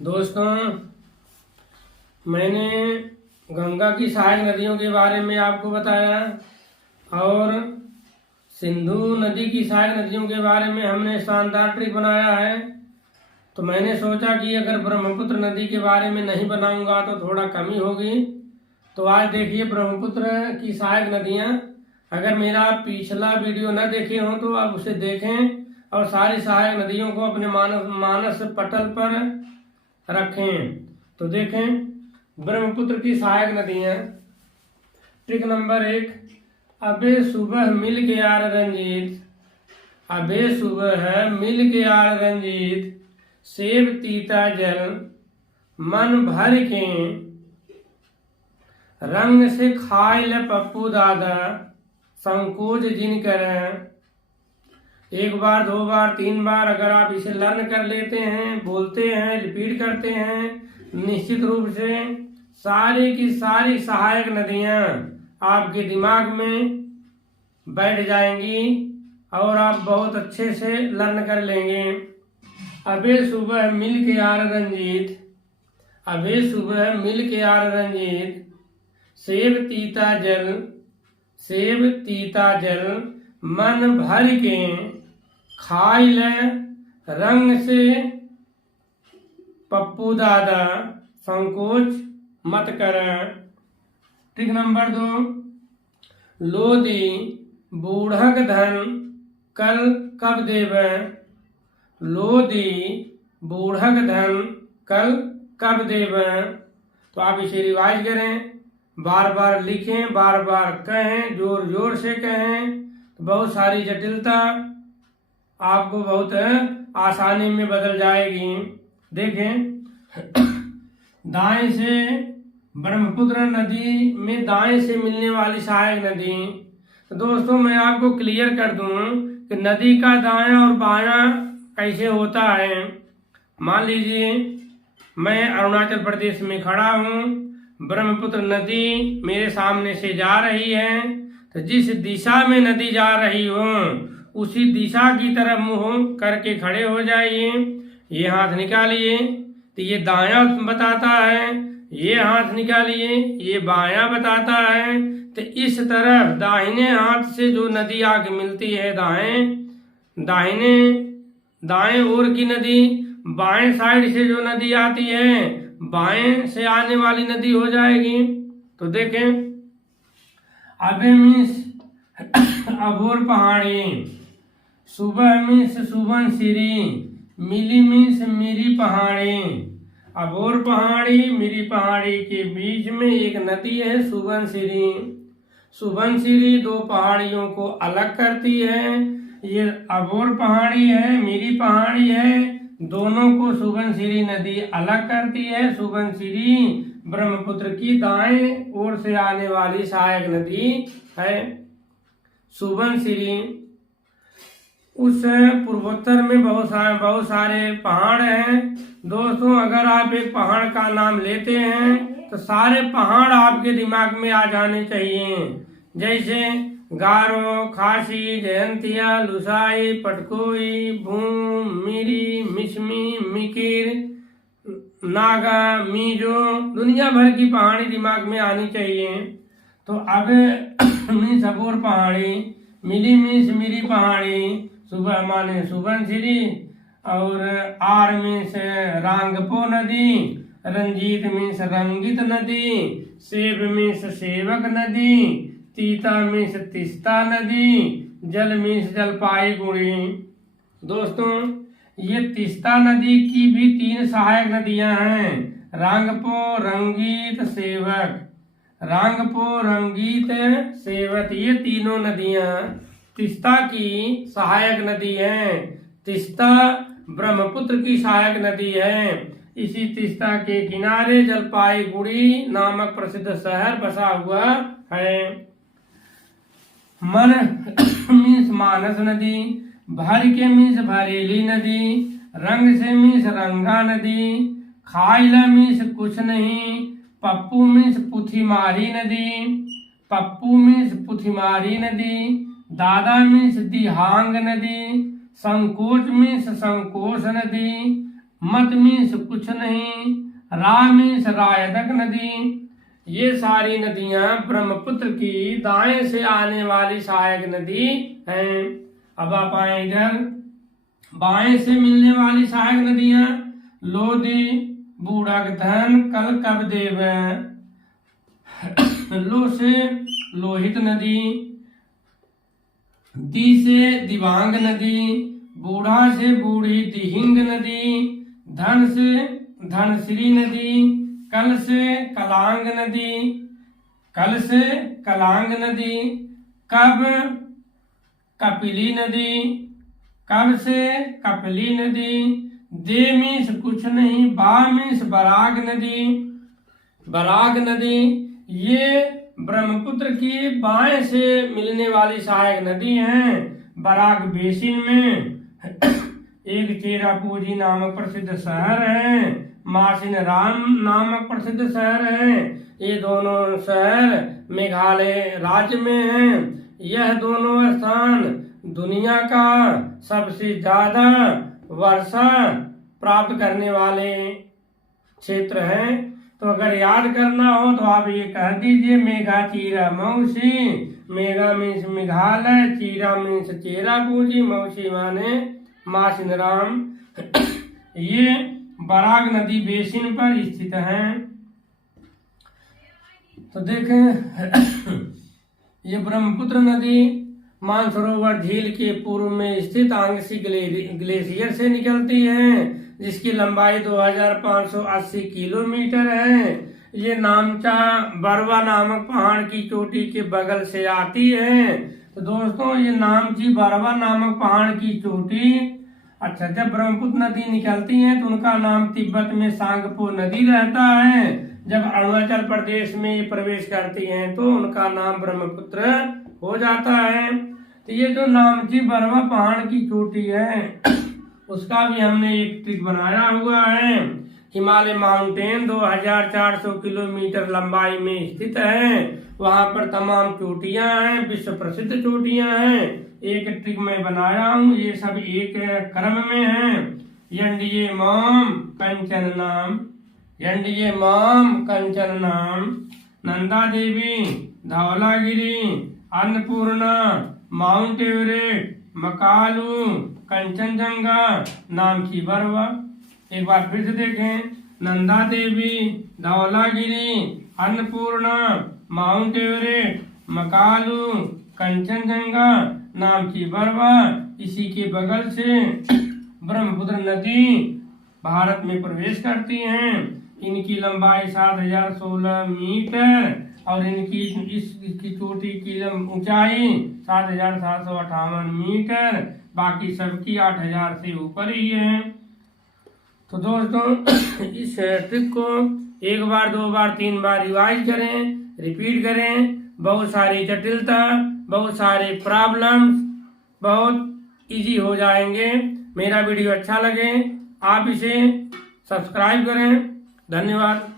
दोस्तों, मैंने गंगा की सहायक नदियों के बारे में आपको बताया और सिंधु नदी की सहायक नदियों के बारे में हमने शानदार ट्रिप बनाया है। तो मैंने सोचा कि अगर ब्रह्मपुत्र नदी के बारे में नहीं बनाऊंगा तो थोड़ा कमी होगी। तो आज देखिए ब्रह्मपुत्र की सहायक नदियाँ। अगर मेरा पिछला वीडियो न देखे हो तो आप उसे देखें और सारी सहायक नदियों को अपने मानस पटल पर रखें। तो देखें ब्रह्मपुत्र की सहायक नदियाँ। ट्रिक नंबर 1, अबे सुबह मिल के यार रंजीत, अबे सुबह मिल के यार रंजीत, सेब तीता जल मन भर के, रंग से खाए ल पप्पू दादा, संकोच जिन करें। एक बार, दो बार, 3 बार अगर आप इसे लर्न कर लेते हैं, बोलते हैं, रिपीट करते हैं, निश्चित रूप से सारी की सारी सहायक नदियाँ आपके दिमाग में बैठ जाएंगी और आप बहुत अच्छे से लर्न कर लेंगे। अबे सुबह मिल के यार रंजीत, अबे सुबह मिल के यार रंजीत, सेब तीता जल, सेब तीता जल मन भर के, खाई ले रंग से पप्पू दादा, संकोच मत कर। ट्रिक नंबर 2, लोदी बूढ़क धन कल कब देवे, लोदी बूढ़क धन कल कब देवे। तो आप इसे रिवाइज करें, बार बार लिखें, बार बार कहें, जोर जोर से कहें। तो बहुत सारी जटिलता आपको बहुत आसानी में बदल जाएगी। देखें दाएं से ब्रह्मपुत्र नदी में दाएं से मिलने वाली सहायक नदी। तो दोस्तों मैं आपको क्लियर कर दूं कि नदी का दायां और बायां कैसे होता है। मान लीजिए मैं अरुणाचल प्रदेश में खड़ा हूँ, ब्रह्मपुत्र नदी मेरे सामने से जा रही है। तो जिस दिशा में नदी जा रही हो उसी दिशा की तरफ मुंह करके खड़े हो जाइए। ये हाथ निकालिए तो ये दायां बताता है, ये हाथ निकालिए ये बायां बताता है। तो इस तरफ दाहिने हाथ से जो नदी आके मिलती है दाएं ओर की नदी, बाएं साइड से जो नदी आती है बाएं से आने वाली नदी हो जाएगी। तो देखें अबे मीन्स अभोर पहाड़ी, सुबह मीन्स सुबनसिरी, मिली मीन्स मिरी पहाड़ी। अभोर पहाड़ी मिरी पहाड़ी के बीच में एक नदी है सुबनसिरी। सुबनसिरी 2 पहाड़ियों को अलग करती है। ये अभोर पहाड़ी है, मिरी पहाड़ी है, दोनों को सुबनसिरी नदी अलग करती है। सुबनसिरी ब्रह्मपुत्र की दाएं ओर से आने वाली सहायक नदी है। सुबनसिरी उस पूर्वोत्तर में बहुत सारे पहाड़ हैं। दोस्तों अगर आप एक पहाड़ का नाम लेते हैं तो सारे पहाड़ आपके दिमाग में आ जाने चाहिए। जैसे गारो, खासी, जयंतिया, लुसाई, पटकोई, भूम, मिरी, मिसमी, मिकिर, नागा, मीजो, दुनिया भर की पहाड़ी दिमाग में आनी चाहिए। तो अब मीन्स अभोर पहाड़ी, मिली मीन्स मिरी पहाड़ी, सुबह माने सुबनसिरी, और आर मीन्स रांगपो नदी, रंजीत मीन्स रंगित नदी, सेब मीन्स सेवक नदी, तीता मीन्स तिस्ता नदी, जल मीन्स जलपाईगुड़ी। दोस्तों ये तिस्ता नदी की भी 3 सहायक नदियां हैं, रांगपो, रंगीत, सेवक। रांगपो, रंगीत, सेवक ये तीनों नदियां तिस्ता की सहायक नदी है। तिस्ता ब्रह्मपुत्र की सहायक नदी है। इसी तिस्ता के किनारे जलपाईगुड़ी नामक प्रसिद्ध शहर बसा हुआ है। मन मीन्स मानस नदी, भर के मीन्स भरेली नदी, रंग से मीन्स रंगा नदी, खाइला मीन्स कुछ नहीं, पप्पू मीन्स पुथिमारी नदी, पप्पू मीन्स पुथिमारी नदी, दादा मीन्स दिहांग नदी, संकोच मीन्स संकोच नदी, मत मीन्स कुछ नहीं, रा मीन्स रायदक नदी। ये सारी नदियां ब्रह्मपुत्र की दाएं से आने वाली सहायक नदी हैं। अब आप आए इधर, बाएं से मिलने वाली सहायक नदियां लोधी, बूढ़गधन, कल कबदेव। लो से लोहित नदी, दी से दिवांग नदी, बूढ़ा से बूढ़ी दिहिंग नदी, धन से धनश्री नदी, कल से कलांग नदी, कल से कलांग नदी, कब कपिली नदी, कब से कपिली नदी, दे मीन्स कुछ नहीं, बा मीन्स बराग नदी, बराग नदी। ये ब्रह्मपुत्र की बाएं से मिलने वाली सहायक नदी हैं। बराक बेसिन में एक चेरापूंजी नामक प्रसिद्ध शहर है, मासिन राम नामक प्रसिद्ध शहर है। ये दोनों शहर मेघालय राज्य में हैं। यह दोनों स्थान दुनिया का सबसे ज्यादा वर्षा प्राप्त करने वाले क्षेत्र हैं। तो अगर याद करना हो तो आप ये कह दीजिए मेघा चीरा मौसी। मेघा मीन्स मेघालय, चीरा मीन्स चेरापूंजी, मौसी माने मासिन राम। ये बराक नदी बेसिन पर स्थित हैं। तो देखें ये ब्रह्मपुत्र नदी मानसरोवर झील के पूर्व में स्थित आंगसी ग्लेशियर से निकलती है, जिसकी लंबाई 2580 किलोमीटर है। ये नामचा बरवा नामक पहाड़ की चोटी के बगल से आती है। तो दोस्तों ये नामची बरवा नामक पहाड़ की चोटी, अच्छा जब ब्रह्मपुत्र नदी निकलती है तो उनका नाम तिब्बत में सांगपो नदी रहता है। जब अरुणाचल प्रदेश में ये प्रवेश करती हैं तो उनका नाम ब्रह्मपुत्र हो जाता है। तो ये जो नामची बरवा पहाड़ की चोटी है उसका भी हमने एक ट्रिक बनाया हुआ है। हिमालय माउंटेन 2400 किलोमीटर लंबाई में स्थित है। वहां पर तमाम चोटियां हैं, विश्व प्रसिद्ध चोटियां हैं। एक ट्रिक मैं बनाया हूँ, ये सब एक क्रम में है। यंडिये माम कंचन नाम, यंडिये माम कंचन नाम, नंदा देवी, धौलागिरी, अन्नपूर्णा, माउंट एवरेस्ट, मकालू, कंचनजंगा, नामची बरवा। एक बार फिर से देखें, नंदा देवी, धौलागिरी, अन्नपूर्णा, माउंट एवरेस्ट, मकालू, कंचनजंगा, नामची बरवा। इसी के बगल से ब्रह्मपुत्र नदी भारत में प्रवेश करती हैं। इनकी लंबाई 7016 मीटर और इसकी चोटी की ऊंचाई 7758 मीटर। बाकी सबकी 8000 से ऊपर ही है। तो दोस्तों इस ट्रिक को एक बार, दो बार, तीन बार रिवाइज करें, रिपीट करें। बहुत सारी जटिलता, बहुत सारे प्रॉब्लम्स बहुत इजी हो जाएंगे। मेरा वीडियो अच्छा लगे आप इसे सब्सक्राइब करें। धन्यवाद।